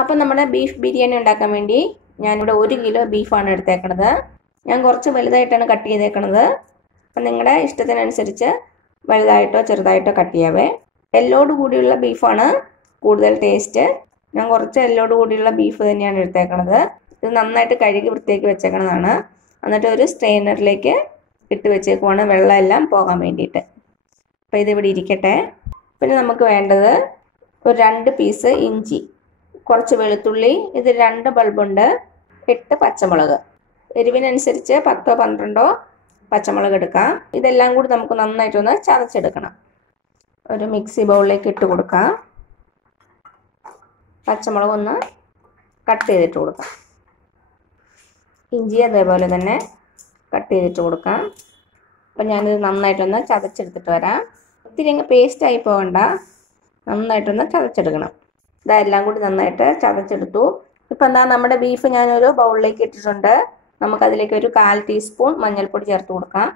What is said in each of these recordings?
അപ്പോൾ നമ്മുടെ ബീഫ് ബിരിയാണി ഉണ്ടാക്കാൻ വേണ്ടി ഞാനിവിടെ 1 കിലോ ബീഫാണ് എടുത്തേക്കണത്. ഞാൻ കുറച്ച് വലുതായിട്ടാണ് കട്ട് ചെയ്തേക്കണത്. അപ്പം നിങ്ങളുടെ ഇഷ്ടത്തിനനുസരിച്ച് വലുതായിട്ടോ ചെറുതായിട്ടോ കട്ട് ചെയ്യാവേ. എല്ലോട് കൂടിയുള്ള ബീഫാണ് കൂടുതൽ ടേസ്റ്റ്. ഞാൻ കുറച്ച് എല്ലോട് കൂടിയുള്ള ബീഫ് തന്നെയാണ് എടുത്തേക്കണത്. ഇത് നന്നായിട്ട് കഴുകി വൃത്തിയാക്കി വെച്ചേക്കണതാണ്. എന്നിട്ട് ഒരു സ്ട്രെയിനറിലേക്ക് ഇട്ട് വെച്ചേക്കുവാണ് വെള്ളം എല്ലാം പോകാൻ വേണ്ടിയിട്ട്. അപ്പോൾ ഇതിവിടെ ഇരിക്കട്ടെ. പിന്നെ നമുക്ക് വേണ്ടത് ഒരു 2 പീസ് ഇഞ്ചി, കുറച്ച് വെളുത്തുള്ളി, ഇത് 2 ബൾബുണ്ട്, 8 പച്ചമുളക്, എരിവിനനുസരിച്ച് 10ഓ 12ഓ പച്ചമുളക് എടുക്കാം. ഇതെല്ലാം കൂടി നമുക്ക് നന്നായിട്ടൊന്ന് ചതച്ചെടുക്കണം. ഒരു മിക്സി ബൗളിലേക്ക് ഇട്ട് കൊടുക്കാം. പച്ചമുളക് ഒന്ന് കട്ട് ചെയ്തിട്ട് കൊടുക്കാം. ഇഞ്ചി അതേപോലെ തന്നെ കട്ട് ചെയ്തിട്ട് കൊടുക്കാം. അപ്പം ഞാനിത് നന്നായിട്ടൊന്ന് ചതച്ചെടുത്തിട്ട് വരാം. ഒത്തിരി അങ്ങ് പേസ്റ്റായി പോകണ്ട, നന്നായിട്ടൊന്ന് ചതച്ചെടുക്കണം. ഇതെല്ലാം കൂടി നന്നായിട്ട് ചതച്ചെടുത്തു. ഇപ്പം എന്താ നമ്മുടെ ബീഫ് ഞാനൊരു ബൗളിലേക്ക് ഇട്ടിട്ടുണ്ട്. നമുക്കതിലേക്ക് ഒരു 1/4 ടീസ്പൂൺ മഞ്ഞൾപ്പൊടി ചേർത്ത് കൊടുക്കാം.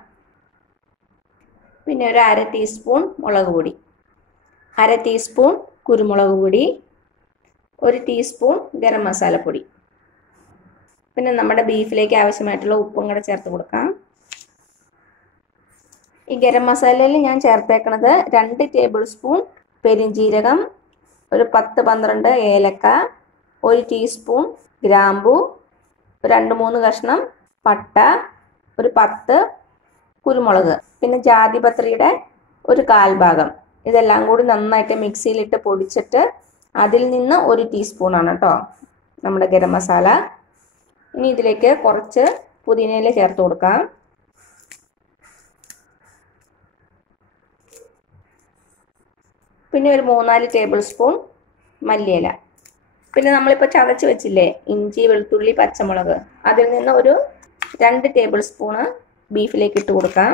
പിന്നെ ഒരു 1/2 ടീസ്പൂൺ മുളക് പൊടി, 1/2 ടീസ്പൂൺ കുരുമുളക് പൊടി, 1 ടീസ്പൂൺ ഗരം മസാലപ്പൊടി. പിന്നെ നമ്മുടെ ബീഫിലേക്ക് ആവശ്യമായിട്ടുള്ള ഉപ്പും കൂടെ ചേർത്ത് കൊടുക്കാം. ഈ ഗരം മസാലയിൽ ഞാൻ ചേർത്തേക്കണത് 2 ടേബിൾ സ്പൂൺ പെരിഞ്ജീരകം, ഒരു 10-12 ഏലക്ക, 1 ടീസ്പൂൺ ഗ്രാമ്പു, 2-3 കഷ്ണം പട്ട, ഒരു 10 കുരുമുളക്, പിന്നെ ജാതിപത്രിയുടെ ഒരു 1/4 ഭാഗം. ഇതെല്ലാം കൂടി നന്നായിട്ട് മിക്സിയിലിട്ട് പൊടിച്ചിട്ട് അതിൽ നിന്ന് 1 ടീസ്പൂണാണ് കേട്ടോ നമ്മുടെ ഗരം മസാല. ഇനി ഇതിലേക്ക് കുറച്ച് പുതിനയില ചേർത്ത് കൊടുക്കാം. പിന്നെ ഒരു 3-4 ടേബിൾ സ്പൂൺ മല്ലിയില. പിന്നെ നമ്മളിപ്പോൾ ചതച്ച് വെച്ചില്ലേ ഇഞ്ചി, വെളുത്തുള്ളി, പച്ചമുളക്, അതിൽ നിന്ന് ഒരു 2 ടേബിൾ സ്പൂണ് ബീഫിലേക്ക് ഇട്ട് കൊടുക്കാം.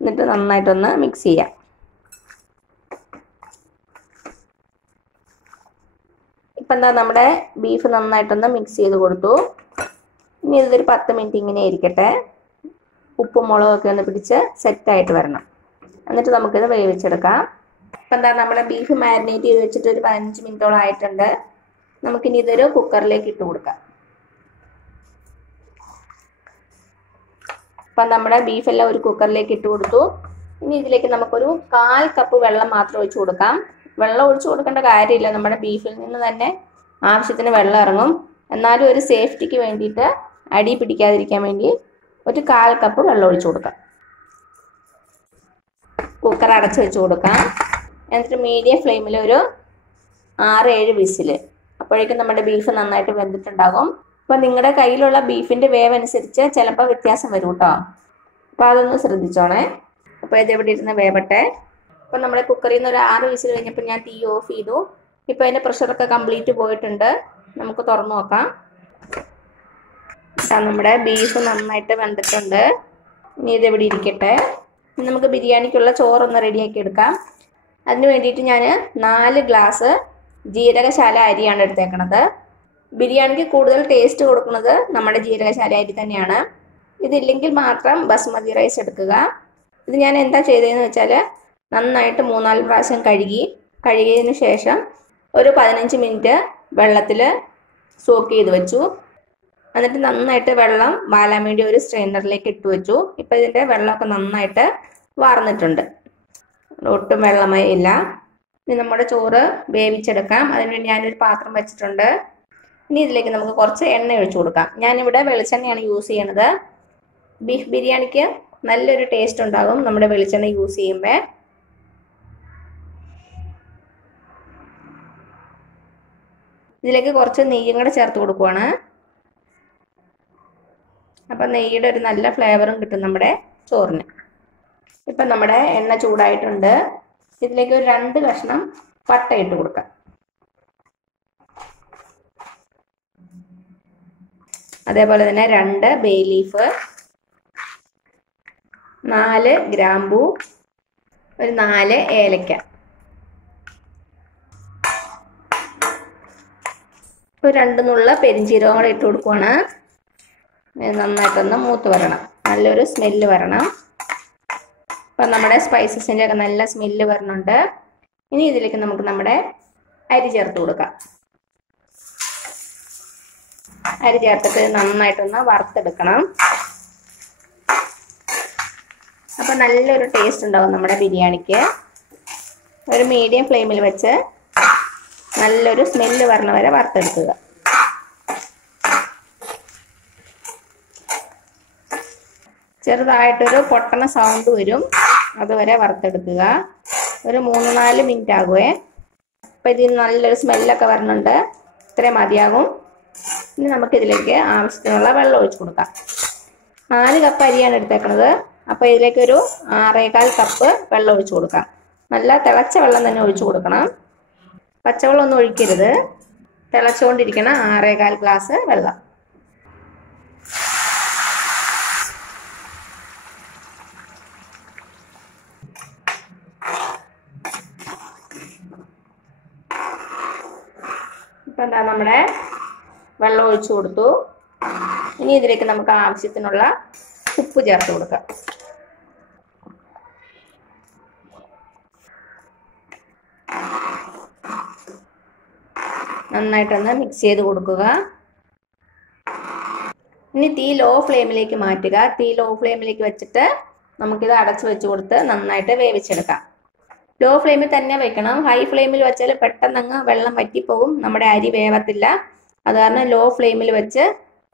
എന്നിട്ട് നന്നായിട്ടൊന്ന് മിക്സ് ചെയ്യാം. ഇപ്പം എന്താ നമ്മുടെ ബീഫ് നന്നായിട്ടൊന്ന് മിക്സ് ചെയ്ത് കൊടുത്തു. ഇനി ഇതൊരു 10 മിനിറ്റ് ഇങ്ങനെ ഇരിക്കട്ടെ. ഉപ്പും മുളകൊക്കെ ഒന്ന് പിടിച്ച് സെറ്റായിട്ട് വരണം. എന്നിട്ട് നമുക്കിത് വേവിച്ചെടുക്കാം. ഇപ്പം എന്താ നമ്മുടെ ബീഫ് മാരിനേറ്റ് ചെയ്ത് വെച്ചിട്ട് ഒരു 15 മിനിറ്റോളം ആയിട്ടുണ്ട്. നമുക്കിനി ഇതൊരു കുക്കറിലേക്ക് ഇട്ട് കൊടുക്കാം. അപ്പം നമ്മുടെ ബീഫെല്ലാം ഒരു കുക്കറിലേക്ക് ഇട്ട് കൊടുത്തു. ഇനി ഇതിലേക്ക് നമുക്കൊരു 1/4 കപ്പ് വെള്ളം മാത്രം ഒഴിച്ചു കൊടുക്കാം. വെള്ളം ഒഴിച്ചു കൊടുക്കേണ്ട കാര്യമില്ല, നമ്മുടെ ബീഫിൽ നിന്ന് തന്നെ ആവശ്യത്തിന് വെള്ളം ഇറങ്ങും. എന്നാലും ഒരു സേഫ്റ്റിക്ക് വേണ്ടിയിട്ട് അടി പിടിക്കാതിരിക്കാൻ വേണ്ടി ഒരു 1/4 കപ്പ് വെള്ളം ഒഴിച്ചു കൊടുക്കാം. കുക്കർ അടച്ചു വെച്ച് കൊടുക്കാം. എന്നിട്ട് മീഡിയം ഫ്ലെയിമിൽ ഒരു 6-7 വിസിൽ. അപ്പോഴേക്കും നമ്മുടെ ബീഫ് നന്നായിട്ട് വെന്തിട്ടുണ്ടാകും. അപ്പം നിങ്ങളുടെ കയ്യിലുള്ള ബീഫിൻ്റെ വേവ് അനുസരിച്ച് ചിലപ്പോൾ വ്യത്യാസം വരും കേട്ടോ. അപ്പോൾ അതൊന്ന് ശ്രദ്ധിച്ചോണേ. അപ്പോൾ ഇത് എവിടെ ഇരുന്ന് വേവട്ടെ. അപ്പം നമ്മുടെ കുക്കറിൽ നിന്ന് ഒരു 6 വിസിൽ കഴിഞ്ഞപ്പോൾ ഞാൻ തീ ഓഫ് ചെയ്തു. ഇപ്പോൾ അതിൻ്റെ പ്രഷറൊക്കെ കംപ്ലീറ്റ് പോയിട്ടുണ്ട്. നമുക്ക് തുറന്നു നോക്കാം. നമ്മുടെ ബീഫ് നന്നായിട്ട് വെന്തിട്ടുണ്ട്. ഇനി ഇതെവിടെ ഇരിക്കട്ടെ. ഇനി നമുക്ക് ബിരിയാണിക്കുള്ള ചോറൊന്ന് റെഡിയാക്കി എടുക്കാം. അതിന് വേണ്ടിയിട്ട് ഞാൻ 4 ഗ്ലാസ് ജീരകശാല അരിയാണ് എടുത്തേക്കണത്. ബിരിയാണിക്ക് കൂടുതൽ ടേസ്റ്റ് കൊടുക്കുന്നത് നമ്മുടെ ജീരകശാല അരി തന്നെയാണ്. ഇതില്ലെങ്കിൽ മാത്രം ബസ്മതി റൈസ് എടുക്കുക. ഇത് ഞാൻ എന്താ ചെയ്തതെന്ന് വെച്ചാൽ നന്നായിട്ട് 3-4 പ്രാവശ്യം കഴുകിയതിന് ശേഷം ഒരു 15 മിനിറ്റ് വെള്ളത്തിൽ സോക്ക് ചെയ്ത് വെച്ചു. എന്നിട്ട് നന്നായിട്ട് വെള്ളം വാലാൻ വേണ്ടി ഒരു സ്ട്രെയിനറിലേക്ക് ഇട്ട് വെച്ചു. ഇപ്പം ഇതിൻ്റെ വെള്ളമൊക്കെ നന്നായിട്ട് വാർന്നിട്ടുണ്ട്, ഒട്ടും വെള്ളമായി ഇല്ല. ഇനി നമ്മുടെ ചോറ് വേവിച്ചെടുക്കാം. അതിനുവേണ്ടി ഞാനൊരു പാത്രം വെച്ചിട്ടുണ്ട്. ഇനി ഇതിലേക്ക് നമുക്ക് കുറച്ച് എണ്ണ ഒഴിച്ചു കൊടുക്കാം. ഞാനിവിടെ വെളിച്ചെണ്ണയാണ് യൂസ് ചെയ്യണത്. ബീഫ് ബിരിയാണിക്ക് നല്ലൊരു ടേസ്റ്റ് ഉണ്ടാകും നമ്മുടെ വെളിച്ചെണ്ണ യൂസ് ചെയ്യുമ്പോൾ. ഇതിലേക്ക് കുറച്ച് നെയ്യും കൂടെ ചേർത്ത് കൊടുക്കുവാണ്. അപ്പം നെയ്യുടെ ഒരു നല്ല ഫ്ലേവറും കിട്ടും നമ്മുടെ ചോറിന്. ഇപ്പം നമ്മുടെ എണ്ണ ചൂടായിട്ടുണ്ട്. ഇതിലേക്ക് ഒരു 2 കഷ്ണം പട്ട ഇട്ട് കൊടുക്കാം. അതേപോലെ തന്നെ 2 ബേ ലീഫ്, 4 ഗ്രാമ്പൂ, ഒരു 4 ഏലക്ക, ഒരു 2 നുള്ള പെരിഞ്ജീരകം കൂടെ ഇട്ട് കൊടുക്കുവാണ്. നന്നായിട്ടൊന്ന് മൂത്ത് വരണം, നല്ലൊരു സ്മെല്ല് വരണം. അപ്പം നമ്മുടെ സ്പൈസസിൻ്റെ ഒക്കെ നല്ല സ്മെല്ല് വരുന്നുണ്ട്. ഇനി ഇതിലേക്ക് നമുക്ക് നമ്മുടെ അരി ചേർത്ത് കൊടുക്കാം. അരി ചേർത്തിട്ട് നന്നായിട്ടൊന്ന് വറുത്തെടുക്കണം. അപ്പം നല്ലൊരു ടേസ്റ്റ് ഉണ്ടാവും നമ്മുടെ ബിരിയാണിക്ക്. ഒരു മീഡിയം ഫ്ലെയിമിൽ വെച്ച് നല്ലൊരു സ്മെല്ല് വരണ വരെ വറുത്തെടുക്കുക. ചെറുതായിട്ടൊരു പൊട്ടണ സൗണ്ട് വരും, അതുവരെ വറുത്തെടുക്കുക. ഒരു 3-4 മിനിറ്റ് ആകുമേ. അപ്പം ഇതിന് നല്ലൊരു സ്മെല്ലൊക്കെ വരുന്നുണ്ട്. ഇത്രയും മതിയാകും. ഇനി നമുക്കിതിലേക്ക് ആവശ്യത്തിനുള്ള വെള്ളം ഒഴിച്ചു കൊടുക്കാം. 4 കപ്പ് അരിയാണ് എടുത്തേക്കുന്നത്. അപ്പോൾ ഇതിലേക്കൊരു 6.25 കപ്പ് വെള്ളം ഒഴിച്ചു കൊടുക്കാം. നല്ല തിളച്ച വെള്ളം തന്നെ ഒഴിച്ചു കൊടുക്കണം. പച്ചവെള്ളം ഒന്നും ഒഴിക്കരുത്. തിളച്ചുകൊണ്ടിരിക്കണം 6.25 ഗ്ലാസ് വെള്ളം. ഇപ്പം എന്താ നമ്മുടെ വെള്ളം ഒഴിച്ചു കൊടുത്തു. ഇനി ഇതിലേക്ക് നമുക്ക് ആവശ്യത്തിനുള്ള ഉപ്പ് ചേർത്ത് കൊടുക്കാം. നന്നായിട്ടൊന്ന് മിക്സ് ചെയ്ത് കൊടുക്കുക. ഇനി തീ ലോ ഫ്ലെയിമിലേക്ക് മാറ്റുക. തീ ലോ ഫ്ലെയിമിലേക്ക് വെച്ചിട്ട് നമുക്കിത് അടച്ചു വെച്ച് കൊടുത്ത് നന്നായിട്ട് വേവിച്ചെടുക്കാം. ലോ ഫ്ലെയിമിൽ തന്നെ വെക്കണം. ഹൈ ഫ്ലെയിമിൽ വെച്ചാൽ പെട്ടെന്നങ്ങ് വെള്ളം വറ്റിപ്പോകും, നമ്മുടെ അരി വേവത്തില്ല. അത് കാരണം ലോ ഫ്ലെയിമിൽ വെച്ച്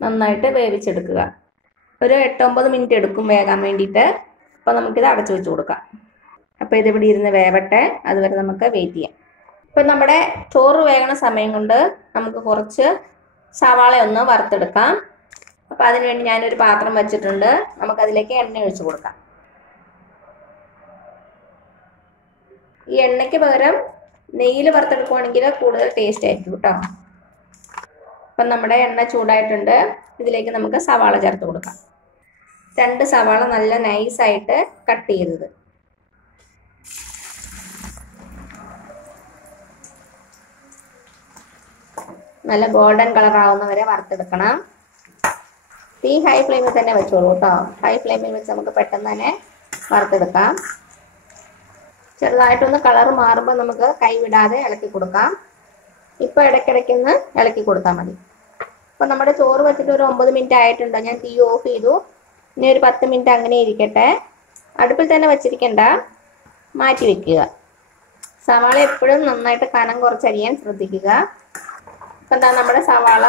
നന്നായിട്ട് വേവിച്ചെടുക്കുക. ഒരു 8-9 മിനിറ്റ് എടുക്കും വേകാൻ വേണ്ടിയിട്ട്. അപ്പോൾ നമുക്കിത് അടച്ചു വെച്ച് കൊടുക്കാം. അപ്പോൾ ഇതിവിടെ ഇരുന്ന് വേവട്ടെ, അതുവരെ നമുക്ക് വെയിറ്റ് ചെയ്യാം. ഇപ്പം നമ്മുടെ ചോറ് വേകണ സമയം കൊണ്ട് നമുക്ക് കുറച്ച് സവാള ഒന്ന് വറുത്തെടുക്കാം. അപ്പോൾ അതിനുവേണ്ടി ഞാനൊരു പാത്രം വെച്ചിട്ടുണ്ട്. നമുക്കതിലേക്ക് എണ്ണ ഒഴിച്ച് കൊടുക്കാം. ഈ എണ്ണയ്ക്ക് പകരം നെയ്യിൽ വറുത്തെടുക്കുവാണെങ്കിൽ കൂടുതൽ ടേസ്റ്റ് ആയിരിക്കും കേട്ടോ. അപ്പം നമ്മുടെ എണ്ണ ചൂടായിട്ടുണ്ട്. ഇതിലേക്ക് നമുക്ക് സവാള ചേർത്ത് കൊടുക്കാം. 2 സവാള നല്ല നൈസായിട്ട് കട്ട് ചെയ്തത്. നല്ല ഗോൾഡൻ കളർ ആവുന്നവരെ വറുത്തെടുക്കണം. തീ ഹൈ ഫ്ലെയിമിൽ തന്നെ വെച്ചോളൂ കേട്ടോ. ഹൈ ഫ്ലെയിമിൽ വെച്ച് നമുക്ക് പെട്ടെന്ന് തന്നെ വറുത്തെടുക്കാം. ചെറുതായിട്ടൊന്ന് കളർ മാറുമ്പോൾ നമുക്ക് കൈ വിടാതെ ഇളക്കി കൊടുക്കാം. ഇപ്പോൾ ഇടയ്ക്കിടയ്ക്കൊന്ന് ഇളക്കി കൊടുത്താൽ മതി. അപ്പോൾ നമ്മുടെ ചോറ് വെച്ചിട്ട് ഒരു 9 മിനിറ്റ് ആയിട്ടുണ്ട്. ഞാൻ തീ ഓഫ് ചെയ്തു. ഇനി ഒരു 10 മിനിറ്റ് അങ്ങനെ ഇരിക്കട്ടെ. അടുപ്പിൽ തന്നെ വെച്ചിരിക്കണ്ട, മാറ്റി വെക്കുക. സവാള എപ്പോഴും നന്നായിട്ട് കനം കുറച്ചരിയാൻ ശ്രദ്ധിക്കുക. ഇപ്പം എന്താ നമ്മുടെ സവാള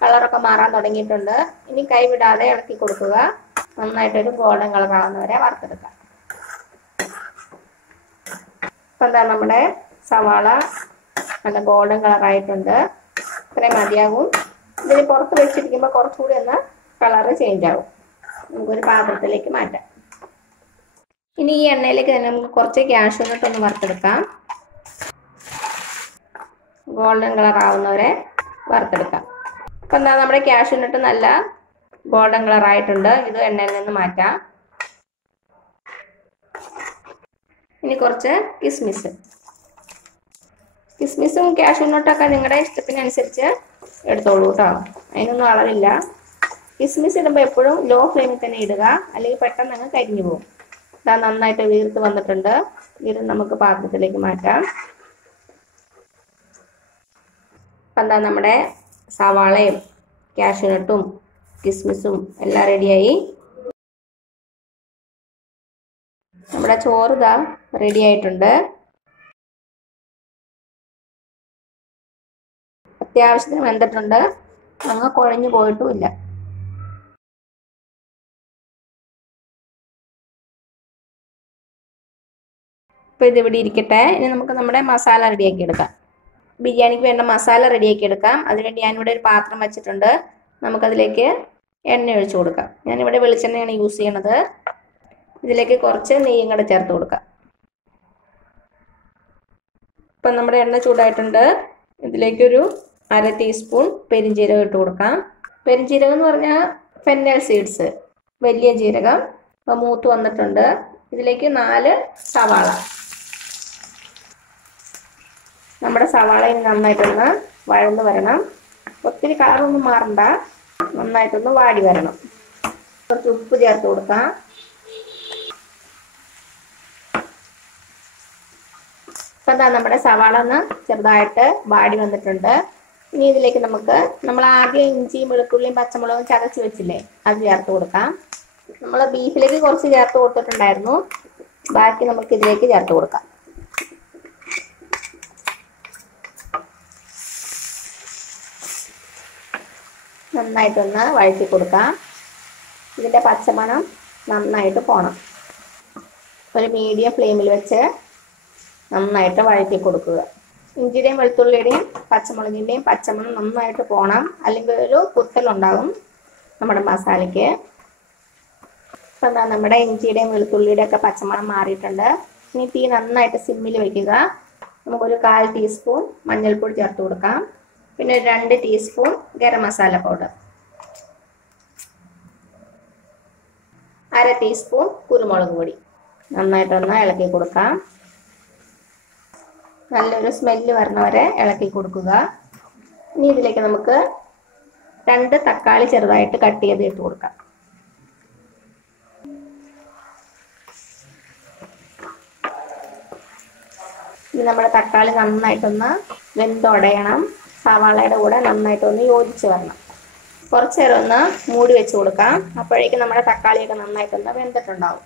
കളറൊക്കെ മാറാൻ തുടങ്ങിയിട്ടുണ്ട്. ഇനി കൈ വിടാതെ ഇളക്കി കൊടുക്കുക. നന്നായിട്ടൊരു ഗോൾഡൻ കളർ ആവുന്നവരെ വറുത്തെടുക്കാം. ഇപ്പം എന്താ നമ്മുടെ സവാള നല്ല ഗോൾഡൻ കളറായിട്ടുണ്ട്. ഇത്രയും മതിയാകും. ഇതിന് പുറത്ത് വെച്ചിരിക്കുമ്പോൾ കുറച്ചുകൂടി ഒന്ന് കളറ് ചേഞ്ച് ആവും. നമുക്കൊരു പാത്രത്തിലേക്ക് മാറ്റാം. ഇനി ഈ എണ്ണയിലേക്ക് തന്നെ നമുക്ക് കുറച്ച് കാഷ്യൂ നട്ട് ഒന്ന് വറുത്തെടുക്കാം. ഗോൾഡൻ കളർ ആവുന്നവരെ വറുത്തെടുക്കാം. ഇപ്പം എന്താ നമ്മുടെ കാഷ്യൂ നട്ട് നല്ല ഗോൾഡൻ കളർ ആയിട്ടുണ്ട്. ഇത് എണ്ണയിൽ നിന്ന് മാറ്റാം. ഇനി കുറച്ച് കിസ്മിസും കാഷ്യൂ നട്ടൊക്കെ നിങ്ങളുടെ ഇഷ്ടത്തിനനുസരിച്ച് എടുത്തോളൂ കേട്ടോ. അതിനൊന്നും അളവില്ല. കിസ്മിസ് ഇടുമ്പോൾ എപ്പോഴും ലോ ഫ്ലെയിമിൽ തന്നെ ഇടുക, അല്ലെങ്കിൽ പെട്ടെന്ന് അങ്ങ് കരിഞ്ഞു പോകും. ഇതാ നന്നായിട്ട് വീർത്ത് വന്നിട്ടുണ്ട്. ഇത് നമുക്ക് പാത്രത്തിലേക്ക് മാറ്റാം. അപ്പം എന്താ നമ്മുടെ സവാളയും കാഷ്യൂ നട്ടും കിസ്മിസും എല്ലാം റെഡിയായി. നമ്മുടെ ചോറ് ഇതാ റെഡി ആയിട്ടുണ്ട്. അത്യാവശ്യത്തിന് വെന്തിട്ടുണ്ട്. അങ്ങ് കുഴഞ്ഞു പോയിട്ടുമില്ല. ഇപ്പോൾ ഇതിവിടെ ഇരിക്കട്ടെ. ഇനി നമുക്ക് നമ്മുടെ മസാല റെഡിയാക്കി എടുക്കാം. ബിരിയാണിക്ക് വേണ്ട മസാല റെഡിയാക്കി എടുക്കാം. അതിനുവേണ്ടി ഞാനിവിടെ ഒരു പാത്രം വെച്ചിട്ടുണ്ട്. നമുക്കതിലേക്ക് എണ്ണ ഒഴിച്ചു കൊടുക്കാം. ഞാനിവിടെ വെളിച്ചെണ്ണയാണ് യൂസ് ചെയ്യണത്. ഇതിലേക്ക് കുറച്ച് നെയ്യും കൂടെ ചേർത്ത് കൊടുക്കാം. ഇപ്പം നമ്മുടെ എണ്ണ ചൂടായിട്ടുണ്ട്. ഇതിലേക്കൊരു 1/2 ടീസ്പൂൺ പെരിഞ്ജീരകം ഇട്ട് കൊടുക്കാം. പെരിഞ്ജീരകം എന്ന് പറഞ്ഞാൽ ഫെന്നൽ സീഡ്സ്, വലിയ ജീരകം. അപ്പോൾ മൂത്ത് വന്നിട്ടുണ്ട്. ഇതിലേക്ക് 4 സവാള. നമ്മുടെ സവാള ഇനി നന്നായിട്ടൊന്ന് വഴന്ന് വരണം. ഒത്തിരി കളറൊന്നും മാറണ്ട, നന്നായിട്ടൊന്ന് വാടി വരണം. കുറച്ച് ഉപ്പ് ചേർത്ത് കൊടുക്കാം. അപ്പം എന്താ നമ്മുടെ സവാള ഒന്ന് ചെറുതായിട്ട് വാടി വന്നിട്ടുണ്ട്. ഇനി ഇതിലേക്ക് നമ്മൾ ആദ്യം ഇഞ്ചിയും വെളുത്തുള്ളിയും പച്ചമുളകും ചതച്ച് വെച്ചില്ലേ, അത് ചേർത്ത് കൊടുക്കാം. നമ്മൾ ബീഫിലേക്ക് കുറച്ച് ചേർത്ത് കൊടുത്തിട്ടുണ്ടായിരുന്നു, ബാക്കി നമുക്ക് ഇതിലേക്ക് ചേർത്ത് കൊടുക്കാം. നന്നായിട്ടൊന്ന് വഴറ്റി കൊടുക്കാം. ഇതിൻ്റെ പച്ചമണം നന്നായിട്ട് പോണം. ഒരു മീഡിയം ഫ്ലെയിമിൽ വെച്ച് നന്നായിട്ട് വഴറ്റി കൊടുക്കുക. ഇഞ്ചിയുടെയും വെളുത്തുള്ളിയുടെയും പച്ചമുളകിൻ്റെയും പച്ചമണം നന്നായിട്ട് പോണം, അല്ലെങ്കിൽ ഒരു കുത്തലുണ്ടാകും നമ്മുടെ മസാലയ്ക്ക്. ഇപ്പം എന്താ നമ്മുടെ ഇഞ്ചിയുടെയും വെളുത്തുള്ളിയുടെ ഒക്കെ പച്ചമണം മാറിയിട്ടുണ്ട്. ഇനി തീ നന്നായിട്ട് സിമ്മിൽ വയ്ക്കുക. നമുക്കൊരു 1/4 ടീസ്പൂൺ മഞ്ഞൾപ്പൊടി ചേർത്ത് കൊടുക്കാം. പിന്നെ 2 teaspoon garam masala powder, 1/2 teaspoon കുരുമുളക് പൊടി. നന്നായിട്ടൊന്ന് ഇളക്കി കൊടുക്കാം. നല്ലൊരു സ്മെല്ല് വരണവരെ ഇളക്കി കൊടുക്കുക. ഇനി ഇതിലേക്ക് നമുക്ക് 2 തക്കാളി ചെറുതായിട്ട് കട്ട് ചെയ്ത് ഇട്ട് കൊടുക്കാം. ഇനി നമ്മുടെ തക്കാളി നന്നായിട്ടൊന്ന് വെന്തുടയണം. സവാളയുടെ കൂടെ നന്നായിട്ടൊന്ന് യോജിച്ച് വരണം. കുറച്ച് നേരം ഒന്ന് മൂടി വെച്ച് കൊടുക്കാം. അപ്പോഴേക്കും നമ്മുടെ തക്കാളിയൊക്കെ നന്നായിട്ടൊന്ന് വെന്തിട്ടുണ്ടാവും.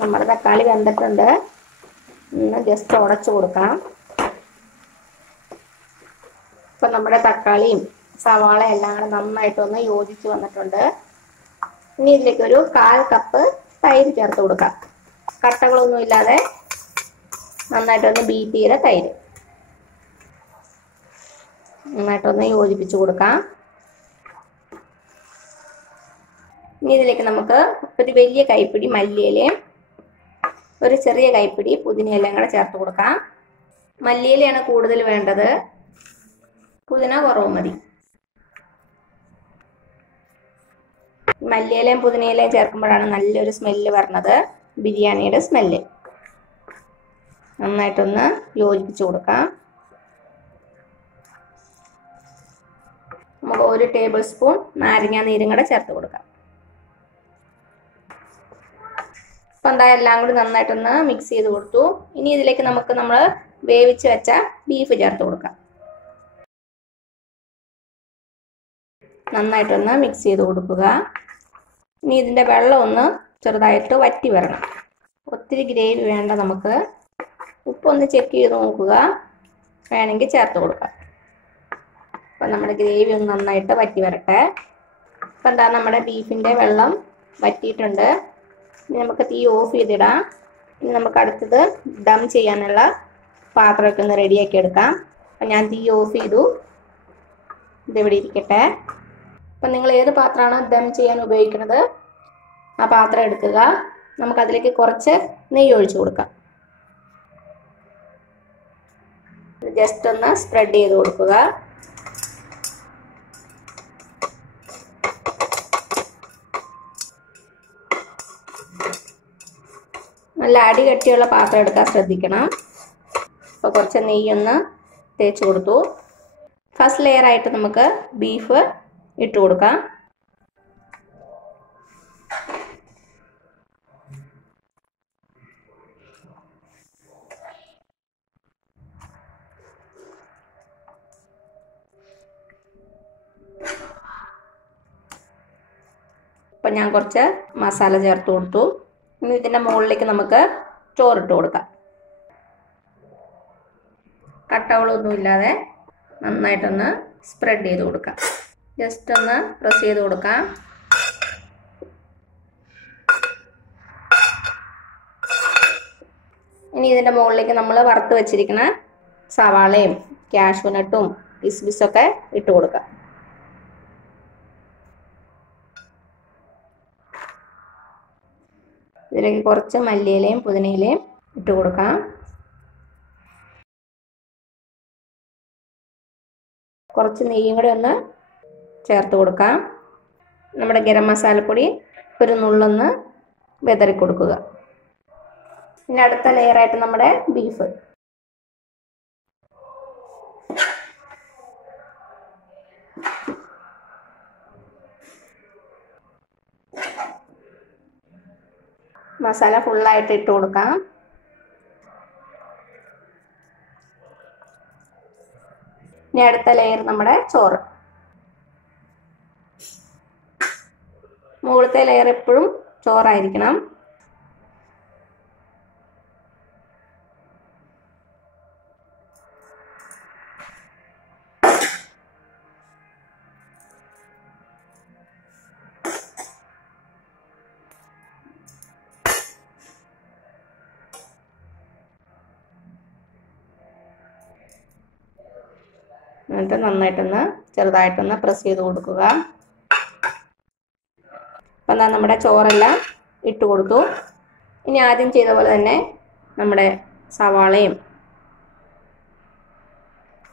നമ്മുടെ തക്കാളി വെന്തിട്ടുണ്ട്. ഒന്ന് ജസ്റ്റ് ഉടച്ചു കൊടുക്കാം. ഇപ്പം നമ്മുടെ തക്കാളിയും സവാള എല്ലാം കൂടെ നന്നായിട്ടൊന്ന് യോജിച്ച് വന്നിട്ടുണ്ട്. ഇനി ഇതിലേക്ക് ഒരു 1/4 കപ്പ് തൈര് ചേർത്ത് കൊടുക്കാം. കട്ടകളൊന്നും ഇല്ലാതെ നന്നായിട്ടൊന്ന് ബീറ്റ് ചെയ്ത തൈര് നന്നായിട്ടൊന്ന് യോജിപ്പിച്ച് കൊടുക്കാം. ഇനി ഇതിലേക്ക് നമുക്ക് ഒരു വലിയ കൈപ്പിടി മല്ലിയിലയും ഒരു ചെറിയ കൈപ്പിടി പുതിനയിലയും കൂടെ ചേർത്ത് കൊടുക്കാം. മല്ലിയിലയാണ് കൂടുതൽ വേണ്ടത്, പുതിന കുറവ് മതി. മല്ലിയിലയും പുതിനയിലയും ചേർക്കുമ്പോഴാണ് നല്ലൊരു സ്മെല്ല് വരുന്നത്, ബിരിയാണിയുടെ സ്മെല്ല്. നന്നായിട്ടൊന്ന് യോജിപ്പിച്ച് കൊടുക്കാം. നമുക്ക് 1 ടേബിൾ സ്പൂൺ നാരങ്ങ നീരും കൂടെ ചേർത്ത് കൊടുക്കാം. അപ്പം എന്താ എല്ലാം കൂടി നന്നായിട്ടൊന്ന് മിക്സ് ചെയ്ത് കൊടുത്തു. ഇനി ഇതിലേക്ക് നമ്മൾ വേവിച്ച് വെച്ച ബീഫ് ചേർത്ത് കൊടുക്കാം. നന്നായിട്ടൊന്ന് മിക്സ് ചെയ്ത് കൊടുക്കുക. ഇനി ഇതിൻ്റെ വെള്ളം ഒന്ന് ചെറുതായിട്ട് വറ്റി വരണം. ഒത്തിരി ഗ്രേവി വേണ്ട. നമുക്ക് ഉപ്പൊന്ന് ചെക്ക് ചെയ്ത് നോക്കുക, വേണമെങ്കിൽ ചേർത്ത് കൊടുക്കാം. അപ്പം നമ്മുടെ ഗ്രേവി ഒന്ന് നന്നായിട്ട് വറ്റി വരട്ടെ. അപ്പം എന്താ നമ്മുടെ ബീഫിൻ്റെ വെള്ളം വറ്റിയിട്ടുണ്ട്. ഇനി നമുക്ക് തീ ഓഫ് ചെയ്തിടാം. ഇനി നമുക്ക് അടുത്തത് ദം ചെയ്യാനുള്ള പാത്രമൊക്കെ ഒന്ന് റെഡിയാക്കി എടുക്കാം. അപ്പം ഞാൻ തീ ഓഫ് ചെയ്തു. ഇതിവിടെ ഇരിക്കട്ടെ. അപ്പം നിങ്ങൾ ഏത് പാത്രമാണ് ദം ചെയ്യാൻ ഉപയോഗിക്കുന്നത് ആ പാത്രം എടുക്കുക. നമുക്കതിലേക്ക് കുറച്ച് നെയ്യ് ഒഴിച്ചു കൊടുക്കാം. ജസ്റ്റ് ഒന്ന് സ്പ്രെഡ് ചെയ്ത് കൊടുക്കുക. നല്ല അടി കട്ടിയുള്ള പാത്രം എടുക്കാൻ ശ്രദ്ധിക്കണം. അപ്പോൾ കുറച്ച് നെയ്യൊന്ന് തേച്ച് കൊടുത്തു. ഫസ്റ്റ് ലെയർ ആയിട്ട് നമുക്ക് ബീഫ് ഇട്ട് കൊടുക്കാം. അപ്പം ഞാൻ കുറച്ച് മസാല ചേർത്ത് കൊടുത്തു. ഇനി ഇതിൻ്റെ മുകളിലേക്ക് നമുക്ക് ചോറിട്ട് കൊടുക്കാം. കട്ടകളൊന്നുമില്ലാതെ നന്നായിട്ടൊന്ന് സ്പ്രെഡ് ചെയ്ത് കൊടുക്കാം. ജസ്റ്റ് ഒന്ന് പ്രസ് ചെയ്ത് കൊടുക്കാം. ഇനി ഇതിൻ്റെ മുകളിലേക്ക് നമ്മൾ വറുത്ത് വെച്ചിരിക്കുന്ന സവാളയും കാഷ്യൂനട്ടും കിസ്മിസൊക്കെ ഇട്ട് കൊടുക്കാം. ഇതിലേക്ക് കുറച്ച് മല്ലിയിലയും പുതിനയിലയും ഇട്ട് കൊടുക്കാം. കുറച്ച് നെയ്യും കൂടെ ഒന്ന് ചേർത്ത് കൊടുക്കാം. നമ്മുടെ ഗരം മസാലപ്പൊടി ഒരു നുള്ളൊന്ന് വിതറി കൊടുക്കുക. പിന്നെ അടുത്ത ലെയറായിട്ട് നമ്മുടെ ബീഫ്. മസാല ഫുള്ളായിട്ട് ഇട്ട് കൊടുക്കാം. ഇനി അടുത്ത ലെയർ നമ്മുടെ ചോറ്. മുകളിലത്തെ ലെയർ എപ്പോഴും ചോറായിരിക്കണം. എന്നിട്ട് നന്നായിട്ടൊന്ന് ചെറുതായിട്ടൊന്ന് പ്രസ് ചെയ്ത് കൊടുക്കുക. അപ്പം എന്നാൽ നമ്മുടെ ചോറെല്ലാം ഇട്ട് കൊടുത്തു. ഇനി ആദ്യം ചെയ്ത പോലെ തന്നെ നമ്മുടെ സവാളയും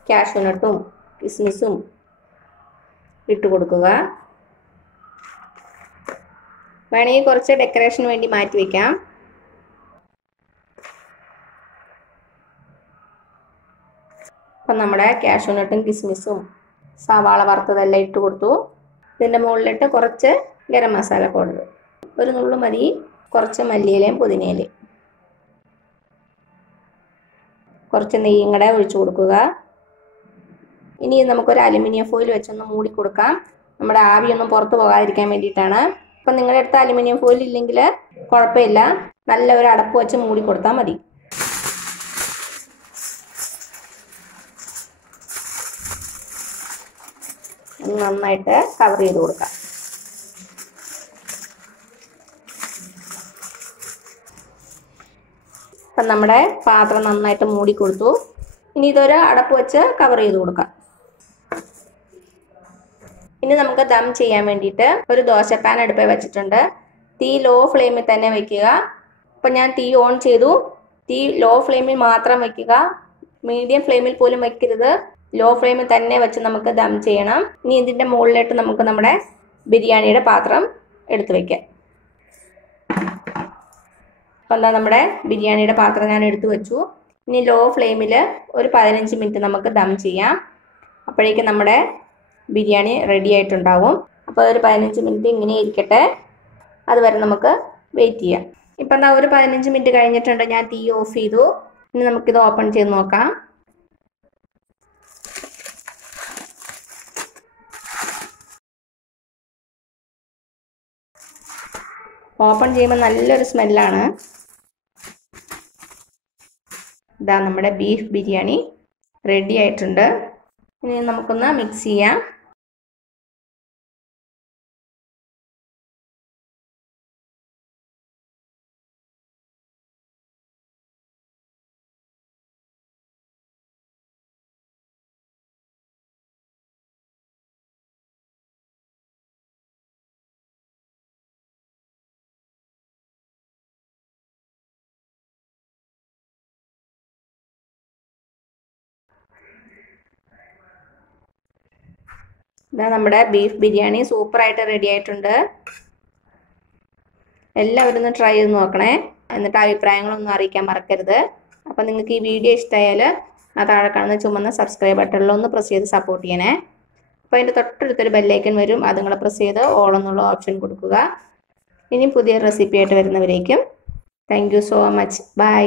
കാഷ്യൂനട്ടും കിസ്മിസും ഇട്ട് കൊടുക്കുക. വേണമെങ്കിൽ കുറച്ച് ഡെക്കറേഷന് വേണ്ടി മാറ്റി വയ്ക്കാം. അപ്പം നമ്മുടെ കാഷ്യൂനട്ടും കിസ്മിസും സവാള വറുത്തതെല്ലാം ഇട്ട് കൊടുത്തു. ഇതിൻ്റെ മുകളിലിട്ട് കുറച്ച് ഗരം മസാല പൗഡർ, ഒരു നുള്ളു മതി, കുറച്ച് മല്ലിയിലയും പുതിനയിലയും, കുറച്ച് നെയ്യും കൂടെ ഒഴിച്ചു കൊടുക്കുക. ഇനി നമുക്കൊരു അലുമിനിയം ഫോയിൽ വെച്ചൊന്ന് മൂടി കൊടുക്കാം. നമ്മുടെ ആവിയൊന്നും പുറത്ത് പോകാതിരിക്കാൻ വേണ്ടിയിട്ടാണ്. അപ്പം നിങ്ങളുടെ അടുത്ത് അലുമിനിയം ഫോയിൽ ഇല്ലെങ്കിൽ കുഴപ്പമില്ല, നല്ല ഒരു അടപ്പ് വെച്ച് മൂടി കൊടുത്താൽ മതി. നന്നായിട്ട് കവർ ചെയ്ത് കൊടുക്കാം. അപ്പം നമ്മുടെ പാത്രം നന്നായിട്ട് മൂടി കൊടുത്തു. ഇനി ഇതൊരു അടപ്പ് വെച്ച് കവർ ചെയ്ത് കൊടുക്കാം. ഇനി നമുക്ക് ദം ചെയ്യാൻ വേണ്ടിയിട്ട് ഒരു ദോശപ്പാൻ അടുപ്പിൽ വെച്ചിട്ടുണ്ട്. തീ ലോ ഫ്ലെയിമിൽ തന്നെ വെക്കുക. അപ്പം ഞാൻ തീ ഓൺ ചെയ്തു. തീ ലോ ഫ്ലെയിമിൽ മാത്രം വെക്കുക, മീഡിയം ഫ്ലെയിമിൽ പോലും വെക്കരുത്. ലോ ഫ്ലെയിമിൽ തന്നെ വെച്ച് നമുക്ക് ദം ചെയ്യണം. ഇനി ഇതിൻ്റെ മുകളിലിട്ട് നമുക്ക് നമ്മുടെ ബിരിയാണിയുടെ പാത്രം എടുത്ത് വയ്ക്കാം. അപ്പം എന്താ നമ്മുടെ ബിരിയാണിയുടെ പാത്രം ഞാൻ എടുത്തു വെച്ചു. ഇനി ലോ ഫ്ലെയിമിൽ ഒരു 15 മിനിറ്റ് നമുക്ക് ദം ചെയ്യാം. അപ്പോഴേക്കും നമ്മുടെ ബിരിയാണി റെഡി ആയിട്ടുണ്ടാവും. അപ്പോൾ ഒരു 15 മിനിറ്റ് ഇങ്ങനെ ഇരിക്കട്ടെ, അതുവരെ നമുക്ക് വെയിറ്റ് ചെയ്യാം. ഇപ്പം എന്താ ഒരു 15 മിനിറ്റ് കഴിഞ്ഞിട്ടുണ്ട്. ഞാൻ തീ ഓഫ് ചെയ്തു. ഇനി നമുക്കിത് ഓപ്പൺ ചെയ്ത് നോക്കാം. ഓപ്പൺ ചെയ്യുമ്പോൾ നല്ലൊരു സ്മെല്ലാണ്. ഇതാ നമ്മുടെ ബീഫ് ബിരിയാണി റെഡി ആയിട്ടുണ്ട്. ഇനി നമുക്കൊന്ന് മിക്സ് ചെയ്യാം. ഇതാ നമ്മുടെ ബീഫ് ബിരിയാണി സൂപ്പറായിട്ട് റെഡി ആയിട്ടുണ്ട്. എല്ലാവരും ഒന്ന് ട്രൈ ചെയ്ത് നോക്കണേ. എന്നിട്ട് അഭിപ്രായങ്ങളൊന്നും അറിയിക്കാൻ മറക്കരുത്. അപ്പം നിങ്ങൾക്ക് ഈ വീഡിയോ ഇഷ്ടമായാൽ ആ താഴെ കാണുന്ന ചുമന്ന സബ്സ്ക്രൈബ് ബട്ടണിലൊന്ന് പ്രസ് ചെയ്ത് സപ്പോർട്ട് ചെയ്യണേ. അപ്പോൾ അതിൻ്റെ തൊട്ടടുത്തൊരു ബെല്ലൈക്കൻ വരും, അത് നിങ്ങൾ പ്രസ് ചെയ്ത് ഓൾ എന്നുള്ള ഓപ്ഷൻ കൊടുക്കുക. ഇനി പുതിയ റെസിപ്പി ആയിട്ട് വരുന്നവരേക്കും thank you so much. By.